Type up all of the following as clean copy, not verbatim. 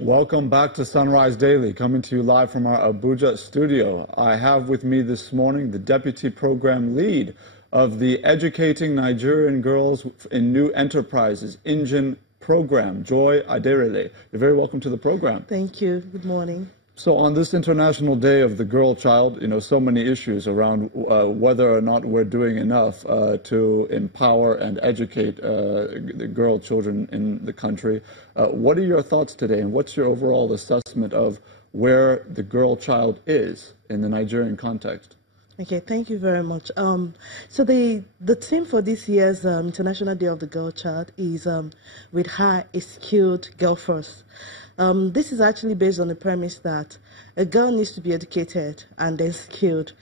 Welcome back to Sunrise Daily, coming to you live from our Abuja studio. I have with me this morning the Deputy Program Lead of the Educating Nigerian Girls in New Enterprises Engine Program, Joy Aderele. You're very welcome to the program. Thank you. Good morning. So on this International Day of the Girl Child, so many issues around whether or not we're doing enough to empower and educate the girl children in the country. What are your thoughts today, and what's your overall assessment of where the girl child is in the Nigerian context? Okay, thank you very much. So the theme for this year's International Day of the Girl Child is with her a skilled girl first. This is actually based on the premise that a girl needs to be educated and then skilled,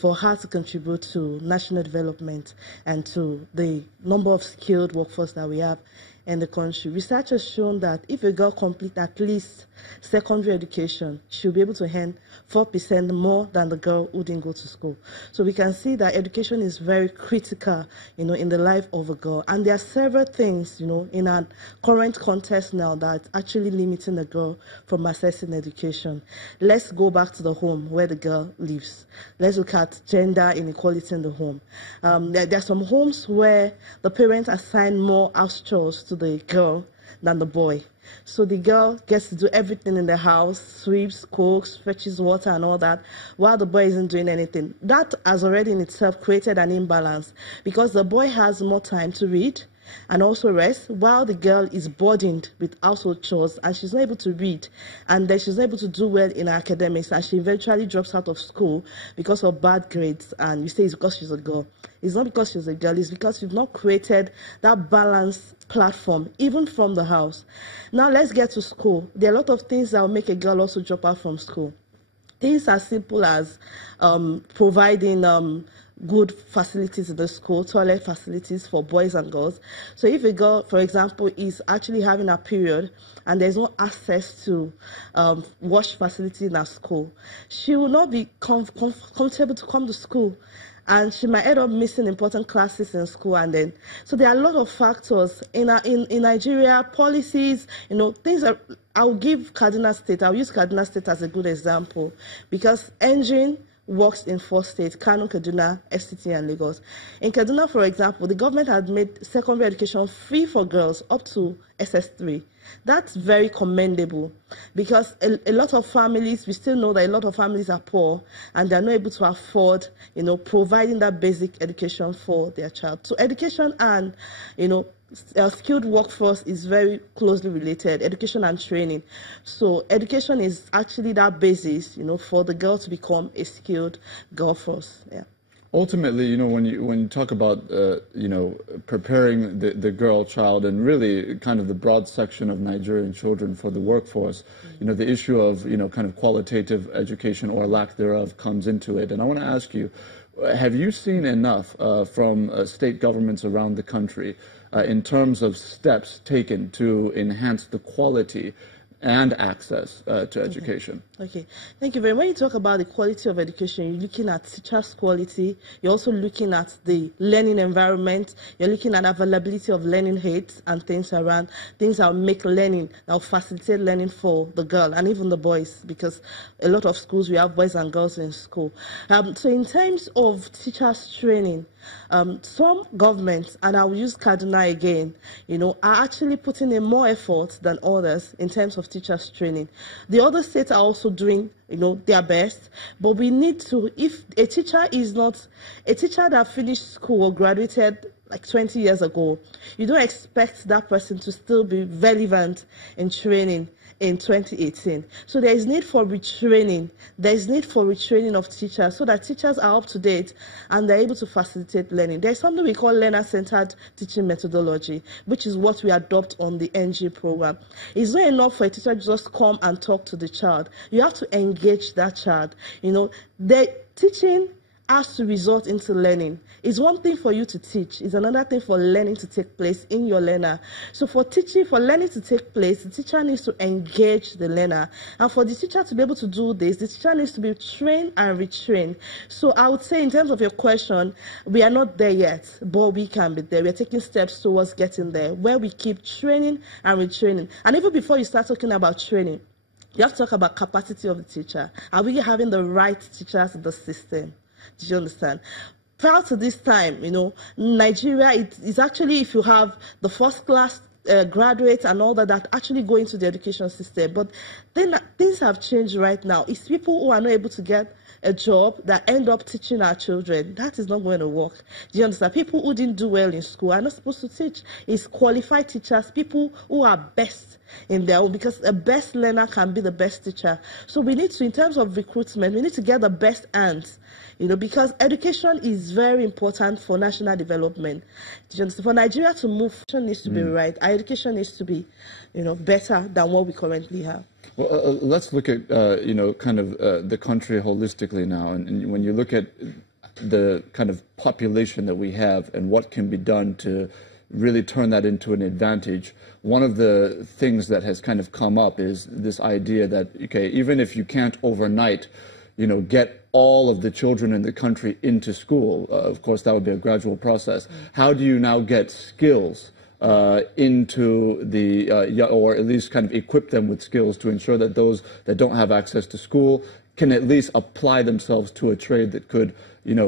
for her to contribute to national development and to the number of skilled workforce that we have in the country. Research has shown that if a girl completes at least secondary education, she'll be able to earn 4% more than the girl who didn't go to school. So we can see that education is very critical, in the life of a girl. And there are several things, in our current context now that's actually limiting the girl from accessing education. Let's go back to the home where the girl lives. Let's look at gender inequality in the home. There are some homes where the parents assign more house chores to the girl than the boy. So the girl gets to do everything in the house, sweeps, cooks, fetches water and all that, while the boy isn't doing anything. That has already in itself created an imbalance because the boy has more time to read and also rest, while the girl is burdened with household chores and she's not able to read, and then she's not able to do well in her academics, and she eventually drops out of school because of bad grades. And you say it's because she's a girl. It's not because she's a girl, it's because you've not created that balanced platform, even from the house. Now let's get to school. There are a lot of things that will make a girl also drop out from school. Things as simple as providing good facilities in the school, toilet facilities for boys and girls. So if a girl, for example, is actually having a period and there's no access to wash facilities in her school, she will not be comfortable to come to school. And she might end up missing important classes in school, and then so there are a lot of factors in Nigeria, policies, things that I'll give Kaduna State. I'll use Kaduna State as a good example because engine works in 4 states: Kano, Kaduna, FCT, and Lagos. In Kaduna, for example, the government had made secondary education free for girls up to SS3. That's very commendable because a lot of families, we still know that a lot of families are poor and they're not able to afford, providing that basic education for their child. So education and, skilled workforce is very closely related, education and training. So education is actually that basis, for the girl to become a skilled girl force. Yeah. Ultimately, when you talk about, preparing the girl child and really kind of the broad section of Nigerian children for the workforce, the issue of, kind of qualitative education or lack thereof comes into it. And I want to ask you, have you seen enough from state governments around the country in terms of steps taken to enhance the quality and access to education? Okay, thank you very much. When you talk about the quality of education, you're looking at teachers' quality, you're also looking at the learning environment, you're looking at availability of learning aids and things around, things that will make learning, that will facilitate learning for the girl and even the boys, because a lot of schools, we have boys and girls in school. So in terms of teachers' training, some governments, and I'll use Kaduna again, are actually putting in more effort than others in terms of teachers' training. The other states are also doing, their best, but we need to, if a teacher is not, a teacher that finished school or graduated like 20 years ago, you don't expect that person to still be relevant in training in 2018. So there is need for retraining. There is need for retraining of teachers so that teachers are up to date and they're able to facilitate learning. There's something we call learner-centered teaching methodology, which is what we adopt on the NG program. It's not enough for a teacher to just come and talk to the child. You have to engage that child. The teaching has to result into learning. It's one thing for you to teach, it's another thing for learning to take place in your learner. So for learning to take place, the teacher needs to engage the learner. And for the teacher to be able to do this, the teacher needs to be trained and retrained. So I would say, in terms of your question, we are not there yet, but we can be there. We are taking steps towards getting there, where we keep training and retraining. And even before you start talking about training, you have to talk about capacity of the teacher. Are we having the right teachers in the system? Did you understand? Prior to this time, Nigeria, it's actually, if you have the first class graduates and all that actually go into the education system. But then things have changed right now. It's people who are not able to get a job that end up teaching our children. That is not going to work. Do you understand? People who didn't do well in school are not supposed to teach. It's qualified teachers, people who are best in their own, because a best learner can be the best teacher. So we need to, in terms of recruitment, we need to get the best hands, because education is very important for national development. Do you understand? For Nigeria to move, education needs to be right. Our education needs to be, better than what we currently have. Well, let's look at, kind of the country holistically now. And when you look at the kind of population that we have and what can be done to really turn that into an advantage, one of the things that has kind of come up is this idea that, okay, even if you can't overnight, get all of the children in the country into school, of course, that would be a gradual process. How do you now get skills into the, or at least kind of equip them with skills to ensure that those that don't have access to school can at least apply themselves to a trade that could,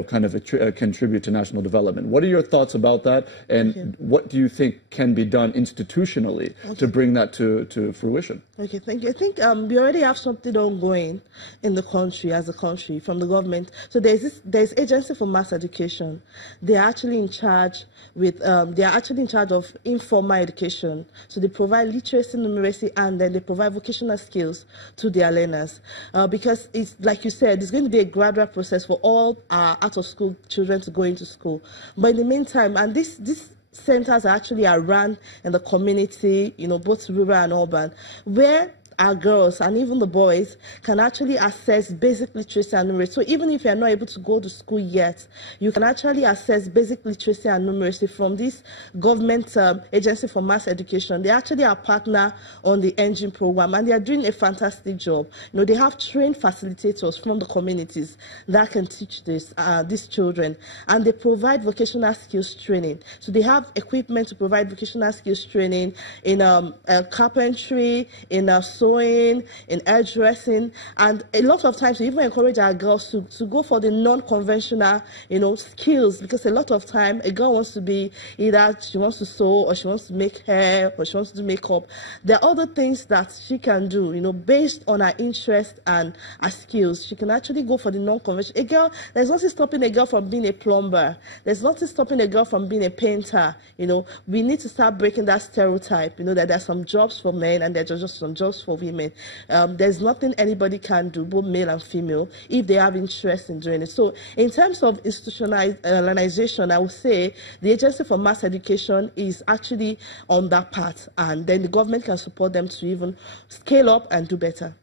kind of contribute to national development? What are your thoughts about that? And what do you think can be done institutionally to bring that to fruition? Okay, thank you. I think we already have something ongoing in the country, as a country, from the government. So there's Agency for Mass Education. They're actually in charge of informal education. So they provide literacy, numeracy, and then they provide vocational skills to their learners. Because it's, like you said, it's going to be a gradual process for all our out-of-school children to go into school. But in the meantime, and these centers actually are run in the community, both rural and urban, where our girls and even the boys can actually access basic literacy and numeracy. So even if you're not able to go to school yet, you can actually access basic literacy and numeracy from this government Agency for Mass Education. They actually are a partner on the engine program, and they are doing a fantastic job. They have trained facilitators from the communities that can teach these children, and they provide vocational skills training. So they have equipment to provide vocational skills training in carpentry, in sewing, in hairdressing, and a lot of times we even encourage our girls to go for the non-conventional, skills, because a lot of time a girl wants to be either she wants to sew, or she wants to make hair, or she wants to do makeup. There are other things that she can do, based on her interest and her skills. She can actually go for the non-conventional. There's nothing stopping a girl from being a plumber. There's nothing stopping a girl from being a painter. We need to start breaking that stereotype, that there's some jobs for men and there's just some jobs for women. There's nothing anybody can do, both male and female, if they have interest in doing it. So in terms of institutionalization, I would say the Agency for Mass Education is actually on that path, and then the government can support them to even scale up and do better.